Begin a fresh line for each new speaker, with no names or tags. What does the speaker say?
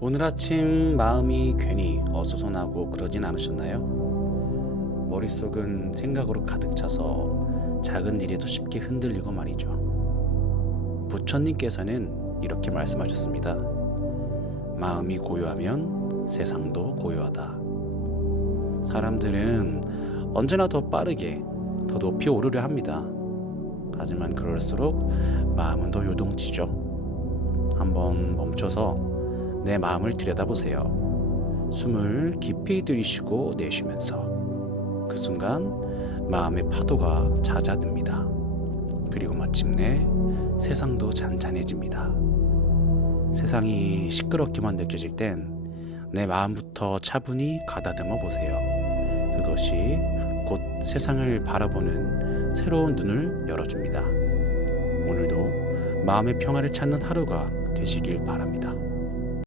오늘 아침 마음이 괜히 어수선하고 그러진 않으셨나요? 머릿속은 생각으로 가득 차서 작은 일에도 쉽게 흔들리고 말이죠. 부처님께서는 이렇게 말씀하셨습니다. 마음이 고요하면 세상도 고요하다. 사람들은 언제나 더 빠르게 더 높이 오르려 합니다. 하지만 그럴수록 마음은 더 요동치죠. 한번 멈춰서 내 마음을 들여다보세요. 숨을 깊이 들이쉬고 내쉬면서 그 순간 마음의 파도가 잦아듭니다. 그리고 마침내 세상도 잔잔해집니다. 세상이 시끄럽게만 느껴질 땐 내 마음부터 차분히 가다듬어 보세요. 그것이 곧 세상을 바라보는 새로운 눈을 열어줍니다. 오늘도 마음의 평화를 찾는 하루가 되시길 바랍니다.